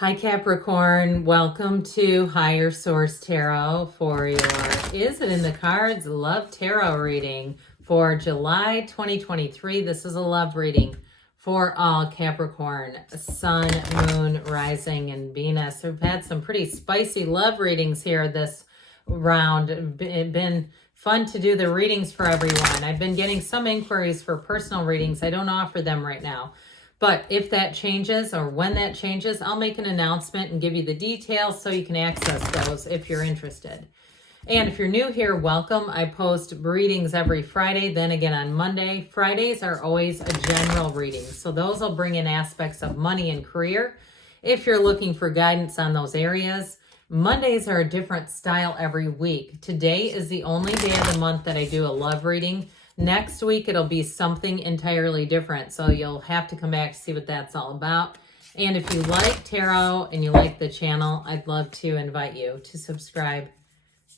Hi Capricorn, welcome to Higher Source Tarot for your Is It in the Cards Love Tarot reading for July 2023. This is a love reading for all Capricorn, Sun, Moon, Rising, and Venus. We've had some pretty spicy love readings here this round. It's been fun to do the readings for everyone. I've been getting some inquiries for personal readings. I don't offer them right now. But if that changes or when that changes, I'll make an announcement and give you the details so you can access those if you're interested. And if you're new here, welcome. I post readings every Friday, then again on Monday. Fridays are always a general reading. So those will bring in aspects of money and career if you're looking for guidance on those areas. Mondays are a different style every week. Today is the only day of the month that I do a love reading. Next week, it'll be something entirely different. So you'll have to come back to see what that's all about. And if you like tarot and you like the channel, I'd love to invite you to subscribe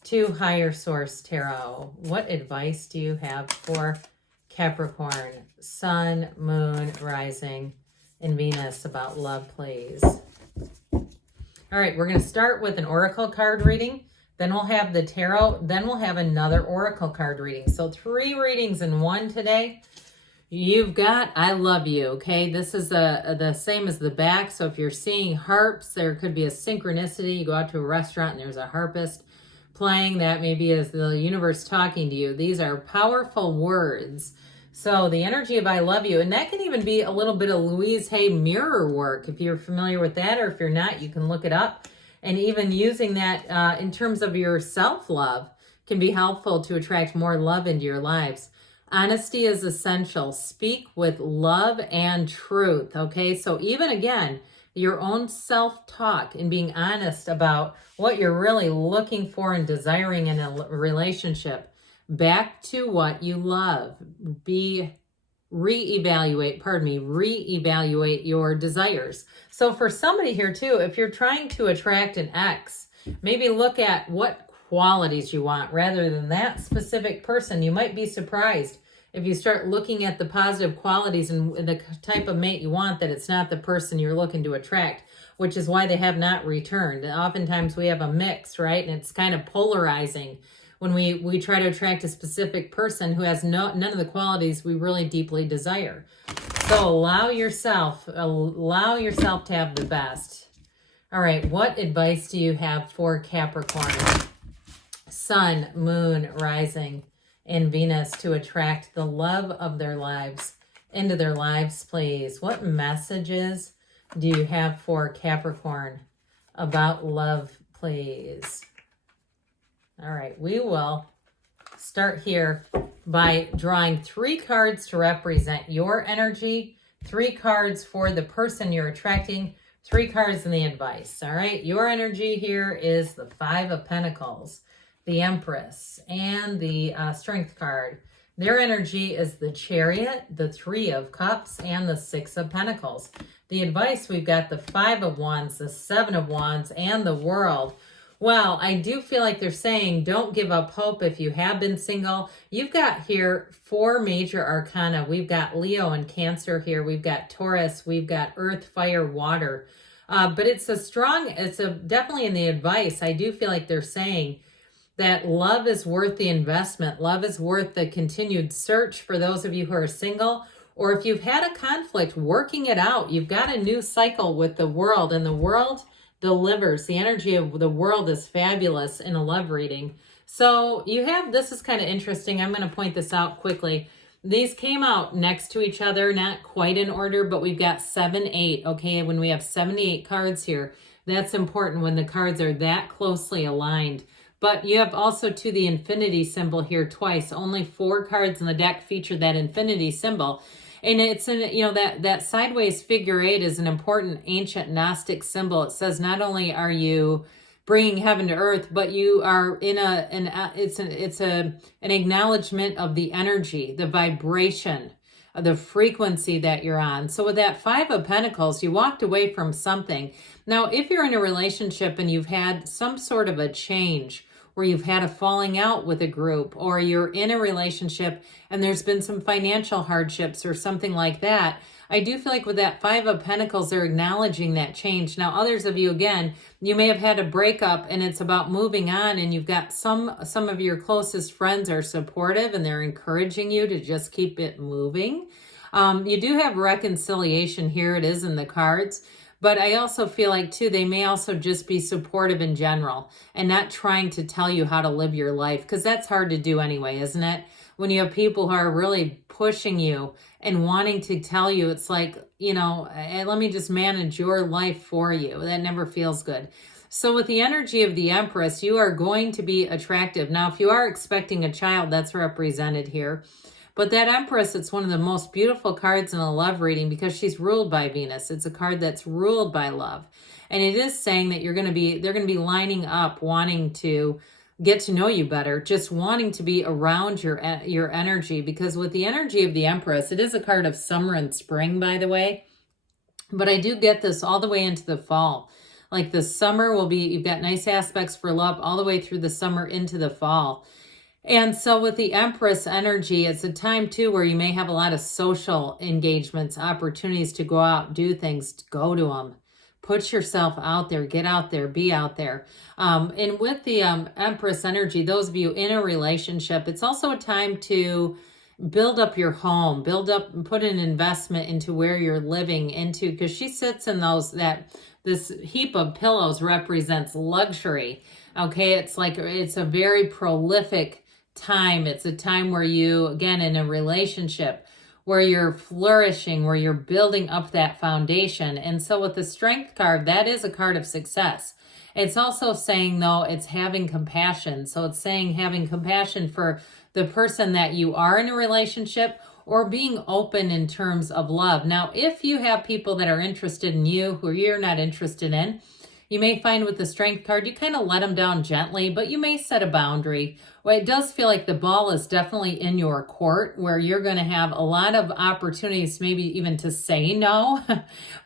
to Higher Source Tarot. What advice do you have for Capricorn, Sun, Moon, Rising, and Venus about love, please? All right, we're going to start with an oracle card reading. Then we'll have the tarot. Then we'll have another oracle card reading. So 3 readings in one today. You've got I love you, okay? This is the same as the back. So if you're seeing harps, there could be a synchronicity. You go out to a restaurant and there's a harpist playing. That maybe is the universe talking to you. These are powerful words. So the energy of I love you. And that can even be a little bit of Louise Hay mirror work. If you're familiar with that, or if you're not, you can look it up. And even using that in terms of your self-love can be helpful to attract more love into your lives. Honesty is essential. Speak with love and truth, okay? So even again, your own self-talk and being honest about what you're really looking for and desiring in a relationship. Back to what you love. Reevaluate your desires. So for somebody here too, if you're trying to attract an ex, maybe look at what qualities you want rather than that specific person. You might be surprised if you start looking at the positive qualities and the type of mate you want, that it's not the person you're looking to attract, which is why they have not returned. Oftentimes we have a mix, right? And it's kind of polarizing when we try to attract a specific person who has none of the qualities we really deeply desire. So allow yourself to have the best. All right, what advice do you have for Capricorn, Sun, Moon, Rising, and Venus to attract the love of their lives into their lives, please? What messages do you have for Capricorn about love, please? All right, we will start here by drawing 3 cards to represent your energy, 3 cards for the person you're attracting, 3 cards in the advice. All right, your energy here is the 5 of Pentacles, the Empress, and the Strength card. Their energy is the Chariot, the 3 of Cups, and the 6 of Pentacles. The advice, we've got the 5 of Wands, the 7 of Wands, and the World. Well, I do feel like they're saying don't give up hope if you have been single. You've got here 4 major arcana. We've got Leo and Cancer here. We've got Taurus. We've got Earth, Fire, Water. But it's definitely in the advice, I do feel like they're saying that love is worth the investment. Love is worth the continued search for those of you who are single. Or if you've had a conflict, working it out. You've got a new cycle with the World, and the World delivers. The energy of the World is fabulous in a love reading. So you have, this is kind of interesting. I'm going to point this out quickly. These came out next to each other, not quite in order, but we've got 7, 8. Okay, when we have 78 cards here, that's important when the cards are that closely aligned. But you have also to the infinity symbol here twice. Only 4 cards in the deck feature that infinity symbol. And it's that sideways figure 8 is an important ancient Gnostic symbol. It says not only are you bringing heaven to earth, but you are in an acknowledgement of the energy, the vibration, the frequency that you're on. So with that 5 of Pentacles, you walked away from something. Now, if you're in a relationship and you've had some sort of a change, where you've had a falling out with a group, or you're in a relationship and there's been some financial hardships or something like that, I do feel like with that Five of Pentacles, they're acknowledging that change. Now, others of you, again, you may have had a breakup and it's about moving on, and you've got some of your closest friends are supportive and they're encouraging you to just keep it moving. You do have reconciliation here. It is in the cards. But I also feel like, too, they may also just be supportive in general and not trying to tell you how to live your life, because that's hard to do anyway, isn't it? When you have people who are really pushing you and wanting to tell you, it's like, you know, let me just manage your life for you. That never feels good. So with the energy of the Empress, you are going to be attractive. Now, if you are expecting a child, that's represented here. But that Empress, it's one of the most beautiful cards in a love reading because she's ruled by Venus. It's a card that's ruled by love. And it is saying that they're going to be lining up, wanting to get to know you better, just wanting to be around your energy. Because with the energy of the Empress, it is a card of summer and spring, by the way. But I do get this all the way into the fall. Like the summer will be, you've got nice aspects for love all the way through the summer into the fall. And so with the Empress energy, it's a time too where you may have a lot of social engagements, opportunities to go out, do things, go to them. Put yourself out there, get out there, be out there. And with the Empress energy, those of you in a relationship, it's also a time to build up your home, put an investment into where you're living into, because she sits in this heap of pillows represents luxury. Okay, it's a very prolific time. It's a time where you, again, in a relationship, where you're flourishing, where you're building up that foundation. And so with the Strength card, that is a card of success. It's also saying, though, it's having compassion. So it's saying having compassion for the person that you are in a relationship, or being open in terms of love. Now, if you have people that are interested in you who you're not interested in, you may find with the Strength card, you kind of let them down gently, but you may set a boundary. Well, it does feel like the ball is definitely in your court, where you're going to have a lot of opportunities, maybe even to say no,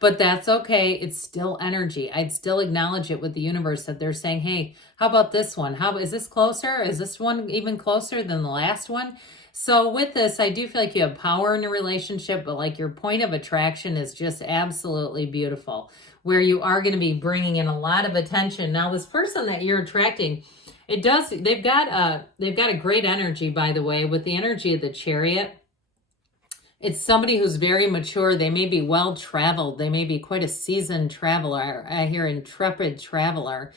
but that's okay. It's still energy. I'd still acknowledge it with the universe that they're saying, hey, how about this one? Is this closer? Is this one even closer than the last one? So with this, I do feel like you have power in a relationship, but like your point of attraction is just absolutely beautiful, where you are going to be bringing in a lot of attention. Now, this person that you're attracting, they've got a great energy, by the way, with the energy of the Chariot. It's somebody who's very mature. They may be well-traveled. They may be quite a seasoned traveler. I hear intrepid traveler.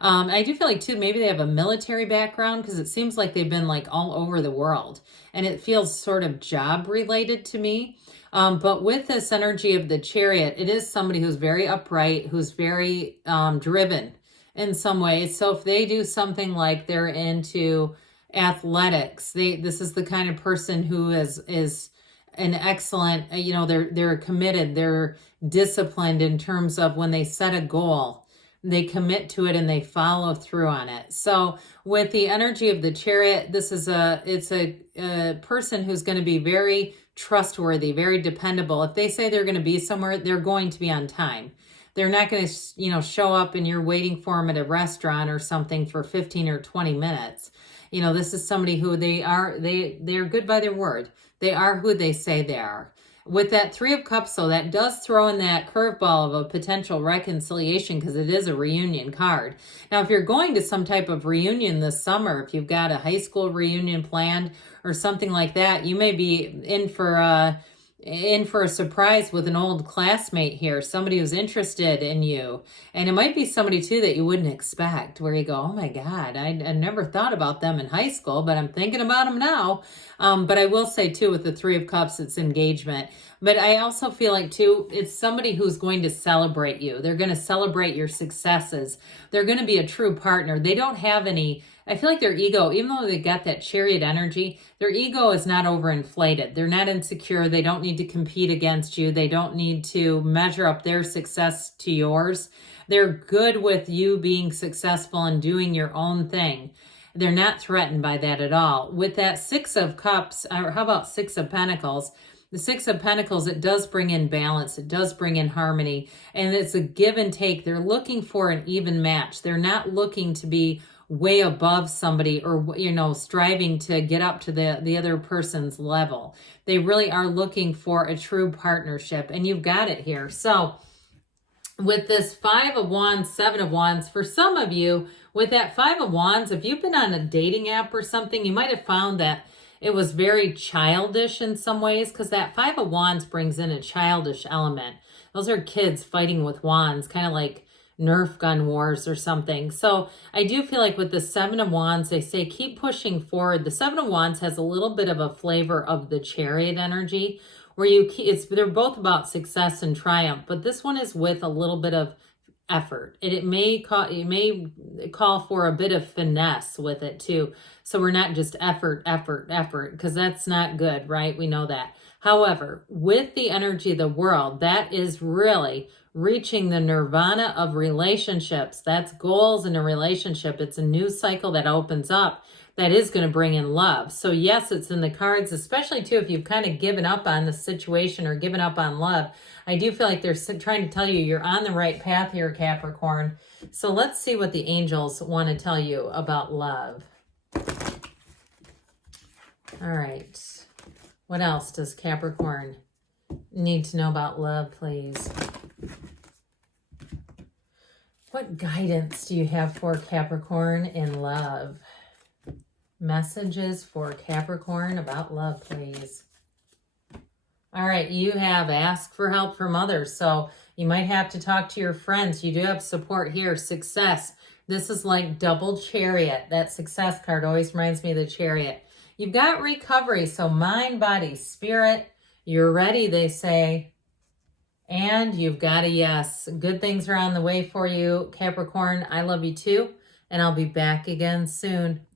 I do feel like, too, maybe they have a military background, because it seems like they've been like all over the world. And it feels sort of job-related to me. But with this energy of the Chariot, it is somebody who's very upright, who's very driven in some ways. So if they do something like they're into athletics, this is the kind of person who is an excellent, they're committed, they're disciplined in terms of when they set a goal, they commit to it and they follow through on it. So with the energy of the Chariot, it's a person who's going to be very trustworthy, very dependable. If they say they're going to be somewhere, they're going to be on time. They're not going to, show up and you're waiting for them at a restaurant or something for 15 or 20 minutes. This is somebody who they're good by their word. They are who they say they are. With that Three of Cups, though, that does throw in that curveball of a potential reconciliation, because it is a reunion card. Now, if you're going to some type of reunion this summer, if you've got a high school reunion planned or something like that, you may be in for a surprise with an old classmate here, somebody who's interested in you. And it might be somebody, too, that you wouldn't expect, where you go, oh, my God, I never thought about them in high school, but I'm thinking about them now. But I will say, too, with the Three of Cups, it's engagement. But I also feel like, too, it's somebody who's going to celebrate you. They're going to celebrate your successes. They're going to be a true partner. They don't have any... I feel like their ego, even though they got that Chariot energy, their ego is not overinflated. They're not insecure. They don't need to compete against you. They don't need to measure up their success to yours. They're good with you being successful and doing your own thing. They're not threatened by that at all. With that Six of Cups, or how about Six of Pentacles? The Six of Pentacles, it does bring in balance. It does bring in harmony. And it's a give and take. They're looking for an even match. They're not looking to be way above somebody or, you know, striving to get up to the other person's level. They really are looking for a true partnership, and you've got it here. So with this 5 of Wands, 7 of Wands, for some of you, with that 5 of Wands, if you've been on a dating app or something, you might have found that it was very childish in some ways, because that 5 of Wands brings in a childish element. Those are kids fighting with wands, kind of like Nerf gun wars or something. So I do feel like with the 7 of Wands, they say keep pushing forward. The 7 of Wands has a little bit of a flavor of the Chariot energy, where they're both about success and triumph, but this one is with a little bit of effort. It may call for a bit of finesse with it too. So we're not just effort, because that's not good, right? We know that. However, with the energy of the world, that is really reaching the nirvana of relationships. That's goals in a relationship. It's a new cycle that opens up that is going to bring in love. So yes, it's in the cards, especially too if you've kind of given up on the situation or given up on love. I do feel like they're trying to tell you you're on the right path here, Capricorn. So let's see what the angels want to tell you about love. All right. What else does Capricorn need to know about love, please? What guidance do you have for Capricorn in love? Messages for Capricorn about love, please. All right, you have asked for help from others, so you might have to talk to your friends. You do have support here. Success. This is like double Chariot. That success card always reminds me of the Chariot. You've got recovery, so mind, body, spirit. You're ready, they say. And you've got a yes. Good things are on the way for you, Capricorn. I love you too, and I'll be back again soon.